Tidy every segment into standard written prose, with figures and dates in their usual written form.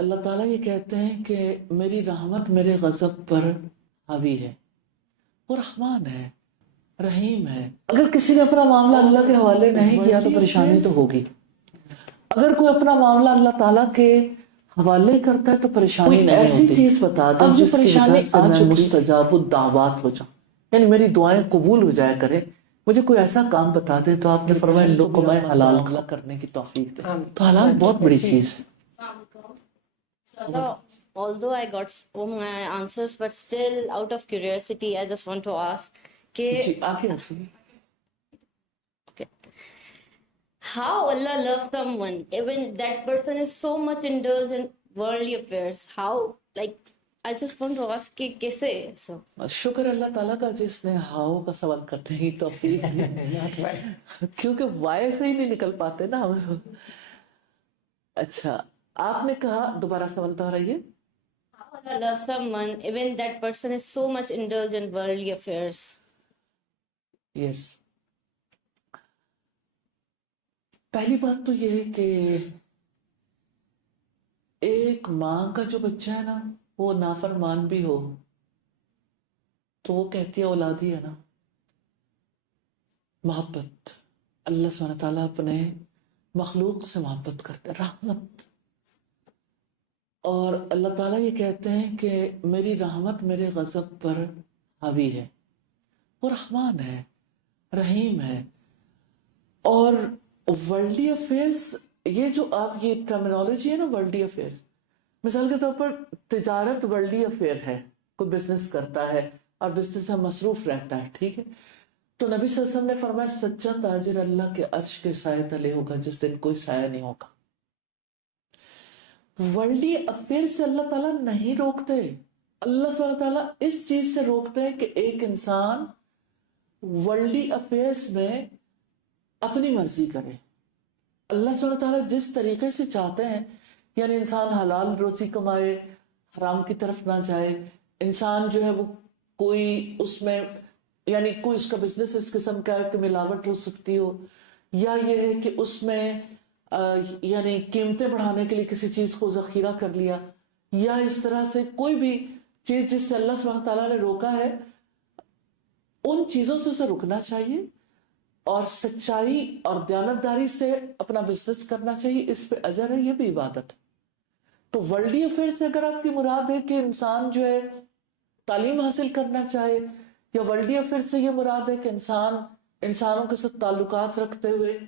اللہ تعالیٰ یہ کہتے ہیں کہ میری رحمت میرے غضب پر حاوی ہے، وہ رحمان ہے، رحیم ہے۔ اگر کسی نے اپنا معاملہ اللہ کے حوالے نہیں کیا تو پریشانی تو ہوگی، اگر کوئی اپنا معاملہ اللہ تعالیٰ کے حوالے کرتا ہے تو پریشانی نہیں ہوتی۔ ایسی چیز بتا دیں جس کی وجہ سے میں مستجاب الدعوات ہو جاؤں، یعنی میری دعائیں قبول ہو جایا کریں۔ مجھے کوئی ایسا کام بتا دیں تو آپ نے فرمایا ان لوگوں کو میں حلال معاملہ کرنے کی توفیق دیں، تو حلال بہت بڑی چیز ہے۔ So, although I got my answers, but still, out of curiosity, I just want to ask, G okay, آگے رکھیے۔ how Allah loves someone, even that person is so much indulged in worldly affairs. How, like, I just want to ask, کہ کیسے so? شکر اللہ تعالیٰ کا جس نے how کا سوال کرنے کی توفیق دی، کیونکہ وائے سے ہی نہیں نکل پاتے نا ہم۔ اچھا آپ نے کہا، دوبارہ سوال دہرائیے۔ How Allah loves someone, even that person is so much indulged in worldly affairs. یس، پہلی بات تو یہ ہے کہ ایک ماں کا جو بچہ ہے نا وہ نافرمان بھی ہو تو وہ کہتی ہے اولادی ہے نا۔ محبت، اللہ سبحانہ تعالیٰ اپنے مخلوق سے محبت کرتے، رحمت، اور اللہ تعالیٰ یہ کہتے ہیں کہ میری رحمت میرے غضب پر حاوی ہے، وہ رحمان ہے، رحیم ہے۔ اور ورلڈلی افیئرس، یہ جو آپ یہ ٹرمینالوجی ہے نا ورلڈلی افیئرس، مثال کے طور پر تجارت ورلڈلی افیئر ہے، کوئی بزنس کرتا ہے اور بزنس میں مصروف رہتا ہے، ٹھیک ہے، تو نبی صلی اللہ علیہ وسلم نے فرمایا سچا تاجر اللہ کے عرش کے سائے تلے ہوگا جس دن کوئی سایہ نہیں ہوگا۔ ورلڈلی افیئر سے اللہ تعالیٰ نہیں روکتے، اللہ سبحانہ تعالیٰ اس چیز سے روکتے ہیں کہ ایک انسان ورلڈلی افیئرس میں اپنی مرضی کرے۔ اللہ سبحانہ تعالیٰ جس طریقے سے چاہتے ہیں، یعنی انسان حلال روزی کمائے، حرام کی طرف نہ جائے، انسان جو ہے وہ کوئی اس میں یعنی کوئی اس کا بزنس اس قسم کا ہے کہ ملاوٹ ہو سکتی ہو، یا یہ ہے کہ اس میں یعنی قیمتیں بڑھانے کے لیے کسی چیز کو ذخیرہ کر لیا، یا اس طرح سے کوئی بھی چیز جس سے اللہ سبحانہ تعالیٰ نے روکا ہے، ان چیزوں سے اسے رکنا چاہیے اور سچائی اور دیانتداری سے اپنا بزنس کرنا چاہیے، اس پہ اجر ہے، یہ بھی عبادت ہے۔ تو ورلڈلی افیئر سے اگر آپ کی مراد ہے کہ انسان جو ہے تعلیم حاصل کرنا چاہے، یا ورلڈلی افیئر سے یہ مراد ہے کہ انسانوں کے ساتھ تعلقات رکھتے ہوئے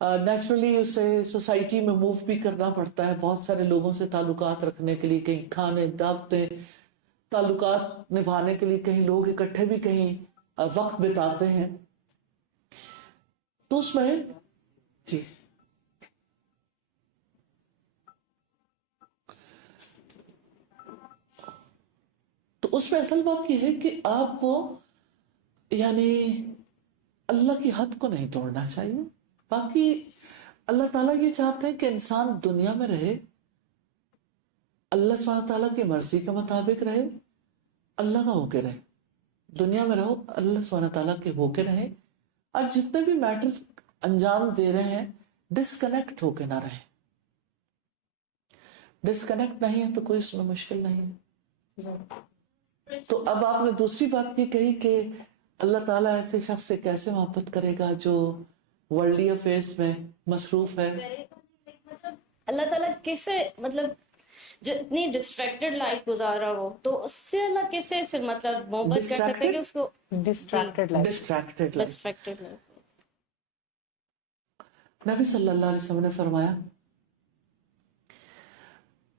نیچرلی اسے سوسائٹی میں موو بھی کرنا پڑتا ہے، بہت سارے لوگوں سے تعلقات رکھنے کے لیے، کہیں کھانے دعوتیں، تعلقات نبھانے کے لیے کہیں لوگ اکٹھے بھی کہیں وقت بتاتے ہیں، تو اس میں جی تو اس میں اصل بات یہ ہے کہ آپ کو یعنی اللہ کی حد کو نہیں توڑنا چاہیے۔ باقی اللہ تعالیٰ یہ چاہتے ہیں کہ انسان دنیا میں رہے، اللہ سبحانہ تعالیٰ کی مرضی کے مطابق رہے، اللہ کا ہو کے رہے، دنیا میں رہو اللہ سبحانہ تعالیٰ کے ہو کے رہے، اور جتنے بھی میٹرز انجام دے رہے ہیں ڈسکنیکٹ ہو کے نہ رہے۔ ڈسکنیکٹ نہیں ہے تو کوئی اس میں مشکل نہیں ہے۔ تو اب آپ نے دوسری بات یہ کہی کہ اللہ تعالیٰ ایسے شخص سے کیسے محبت کرے گا جو ورلڈلی افیئرس میں مصروف ہے۔ اللہ تعالیٰ کیسے مطلب جو اتنی ڈسٹریکٹڈ لائف گزارا ہو تو اس سے اللہ کیسے سے مطلب محبت کر سکتے ہیں کہ اس کو ڈسٹریکٹڈ ڈسٹریکٹڈ نبی صلی اللہ علیہ وسلم نے فرمایا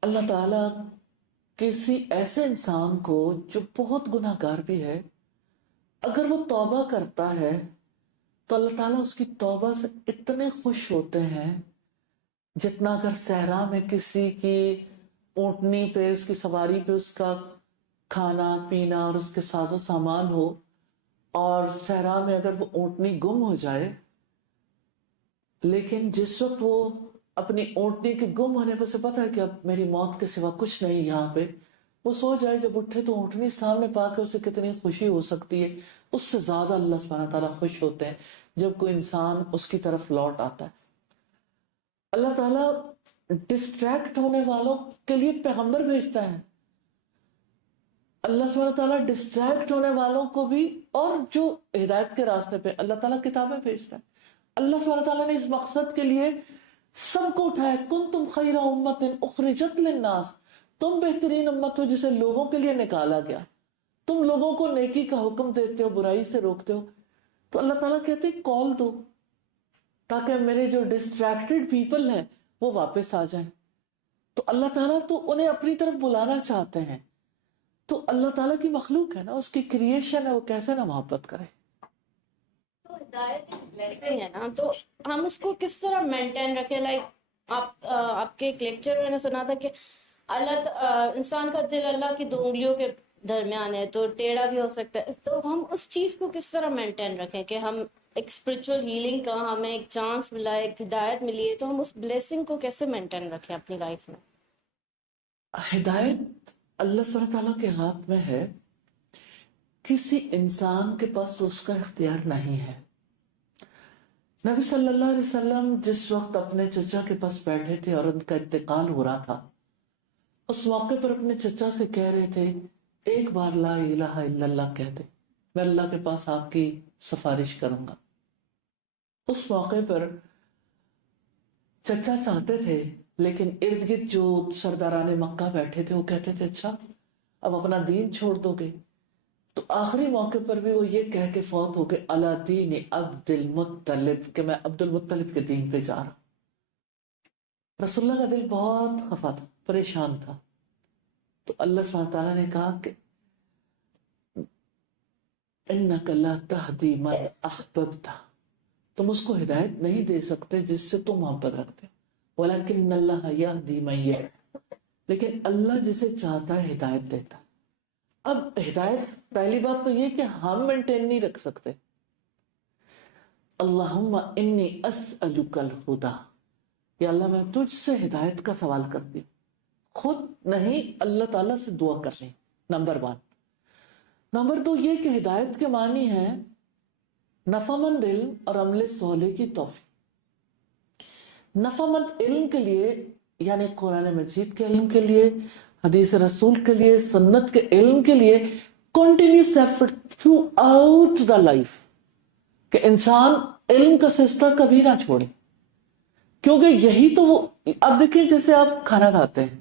اللہ تعالیٰ کسی ایسے انسان کو جو بہت گناہ گار بھی ہے، اگر وہ توبہ کرتا ہے تو اللہ تعالیٰ اس کی توبہ سے اتنے خوش ہوتے ہیں جتنا اگر صحرا میں کسی کی اونٹنی پہ، اس کی سواری پہ اس کا کھانا پینا اور اس کے ساز و سامان ہو، اور صحرا میں اگر وہ اونٹنی گم ہو جائے، لیکن جس وقت وہ اپنی اونٹنی کے گم ہونے پر سے پتا ہے کہ اب میری موت کے سوا کچھ نہیں یہاں پہ، وہ سو جائے، جب اٹھے تو اونٹنی سامنے پا کے اسے کتنی خوشی ہو سکتی ہے۔ اس سے زیادہ اللہ سبحانہ تعالیٰ خوش ہوتے ہیں جب کوئی انسان اس کی طرف لوٹ آتا ہے۔ اللہ تعالیٰ ڈسٹریکٹ ہونے والوں کے لیے پیغمبر بھیجتا ہے. اللہ سبحانہ تعالیٰ ڈسٹریکٹ ہونے والوں کو بھی اور جو ہدایت کے راستے پہ اللہ تعالیٰ کتابیں بھیجتا ہے. اللہ سبحانہ تعالیٰ نے اس مقصد کے لیے سب کو اٹھایا. کنتم خیر امت اخرجت للناس, تم بہترین امت ہو جسے لوگوں کے لیے نکالا گیا. تم لوگوں کو نیکی کا حکم دیتے ہو, برائی سے روکتے ہو. تو اللہ تعالیٰ کہتے ہیں کال دو تاکہ میرے جو ڈسٹریکٹڈ پیپل ہیں وہ واپس آ جائیں. تو اللہ تعالیٰ تو انہیں اپنی طرف بلانا چاہتے ہیں. تو اللہ تعالیٰ کی مخلوق ہے نا, اس کی کریشن ہے, وہ کیسے نہ محبت کرے. تو ہدایت بلیسنگ ہے نا, تو ہم اس کو کس طرح مینٹین رکھیں. لائک آپ کے ایک لیکچر میں نے سنا تھا کہ انسان کا دل اللہ کی 2 انگلیوں کے درمیان ہے, تو ٹیڑھا بھی ہو سکتا ہے. تو ہم اس چیز کو کس طرح مینٹین رکھیں کہ ہم ایک اسپرچل ہیلنگ کا ہمیں ایک چانس ملا ہے, ایک ہدایت ملی ہے, تو ہم اس بلیسنگ کو کیسے مینٹین رکھیں اپنی لائف میں. ہدایت اللہ سبحانہ تعالیٰ کے ہاتھ میں ہے, کسی انسان کے پاس اس کا اختیار نہیں ہے. نبی صلی اللہ علیہ وسلم جس وقت اپنے چچا کے پاس بیٹھے تھے اور ان کا انتقال ہو رہا تھا, اس موقع پر اپنے چچا سے کہہ رہے تھے ایک بار لا الہ الا اللہ کہہ دے, میں اللہ کے پاس آپ کی سفارش کروں گا. اس موقع پر چچا چاہتے تھے, لیکن ارد گرد جو سرداران مکہ بیٹھے تھے وہ کہتے تھے اچھا اب اپنا دین چھوڑ دو گے. تو آخری موقع پر بھی وہ یہ کہہ کے فوت ہو گئے علی دین عبد المطلب, کہ میں عبد المطلب کے دین پہ جا رہا ہوں. رسول اللہ کا دل بہت خفا تھا, پریشان تھا. تو اللہ سبحانہ تعالیٰ نے کہا کہ اِنَّكَ لَا تَهْدِي مَنْ أَحْبَبْتَ, تم اس کو ہدایت نہیں دے سکتے جس سے تم محبت رکھتے, وَلَكِنَّ اللَّهَ يَهْدِي مَن يَشَاءُ, لیکن اللہ جسے چاہتا ہے ہدایت دیتا. اب ہدایت پہلی بات تو یہ کہ ہم مینٹین نہیں رکھ سکتے. اللہم انی اسألک الہدی, یا اللہ میں تجھ سے ہدایت کا سوال کرتی ہوں, خود نہیں اللہ تعالیٰ سے دعا کرنی. نمبر 1. نمبر 2 یہ کہ ہدایت کے معنی ہے نفعمند علم اور عمل صالح کی توفیق. نفعمند علم کے لیے یعنی قرآن مجید کے علم کے لیے, حدیث رسول کے لیے, سنت کے علم کے لیے continuous effort through out the life, کہ انسان علم کا سلسلہ کبھی نہ چھوڑے. کیونکہ یہی تو وہ, اب دیکھیں جیسے آپ کھانا کھاتے ہیں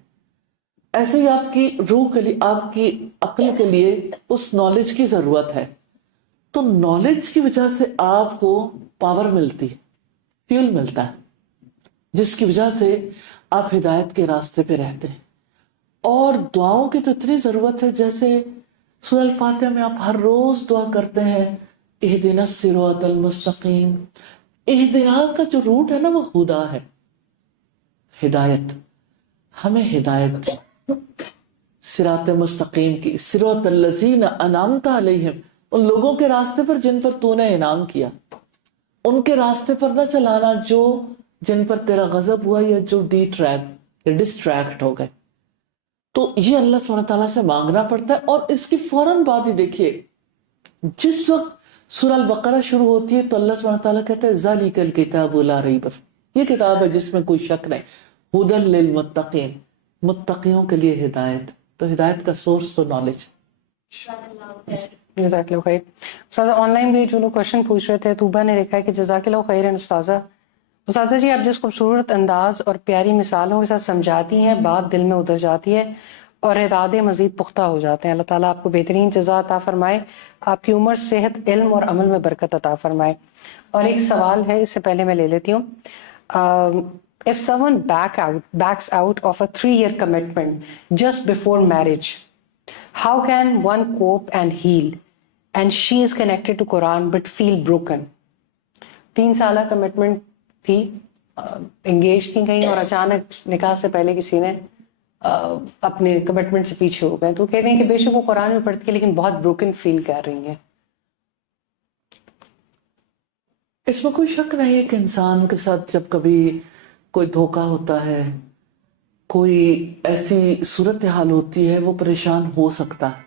ایسے ہی آپ کی روح کے لیے, آپ کی عقل کے لیے اس نالج کی ضرورت ہے. تو نالج کی وجہ سے آپ کو پاور ملتی ہے, فیول ملتا ہے, جس کی وجہ سے آپ ہدایت کے راستے پہ رہتے ہیں. اور دعاؤں کی تو اتنی ضرورت ہے, جیسے سورہ الفاتحہ میں آپ ہر روز دعا کرتے ہیں اہدنا الصراط المستقیم. اہدنا کا جو روٹ ہے نا وہ ہدا ہے, ہدایت. ہمیں ہدایت صراط مستقیم کی, صراط الذین انعمت علیہم, ان لوگوں کے راستے پر جن پر تو نے انعام کیا, ان کے راستے پر نہ چلانا جو جن پر تیرا غضب ہوا یا جو ڈسٹریکٹ ہو گئے. تو یہ اللہ سبحانہ تعالیٰ سے مانگنا پڑتا ہے. اور اس کی فوراً بعد ہی دیکھیے جس وقت سورہ البقرہ شروع ہوتی ہے تو اللہ سبحانہ تعالیٰ کہتا ہے ذالک الکتاب لا ریب فیہ, یہ کتاب ہے جس میں کوئی شک نہیں, ھدی للمتقین, متقیوں کے لیے ہدایت. تو ہدایت کا سورس تو نالج. جزاک اللہ خیر. استاذہ آن لائن بھی جو لوگ کوشچن پوچھ رہے تھے, طوبہ نے لکھا ہے کہ جزاک اللہ خیر استاذہ جی, آپ جس خوبصورت انداز اور پیاری مثالوں کے ساتھ سمجھاتی ہیں بات دل میں اتر جاتی ہے اور ارادے مزید پختہ ہو جاتے ہیں. اللہ تعالیٰ آپ کو بہترین جزا عطا فرمائے, آپ کی عمر, صحت, علم اور عمل میں برکت عطا فرمائے. اور ایک سوال ہے, اس سے پہلے میں لے لیتی ہوں. If someone backs out of a 3-year commitment just before marriage, how can one cope and heal? And she is connected to Quran but feel broken. 3 سالہ کمٹمنٹ تھی, انگیج تھی کہیں, اور اچانک نکاح سے پہلے کسی نے اپنے کمٹمنٹ سے پیچھے ہو گئے. تو کہتے ہیں کہ بے شک وہ قرآن میں پڑھتی ہے لیکن بہت بروکن فیل کر رہی ہیں. اس میں کوئی شک نہیں ہے کہ انسان کے ساتھ جب کبھی کوئی دھوکہ ہوتا ہے, کوئی ایسی صورتحال ہوتی ہے, وہ پریشان ہو سکتا ہے.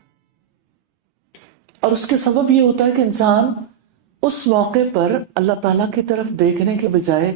اور اس کے سبب یہ ہوتا ہے کہ انسان اس موقع پر اللہ تعالیٰ کی طرف دیکھنے کے بجائے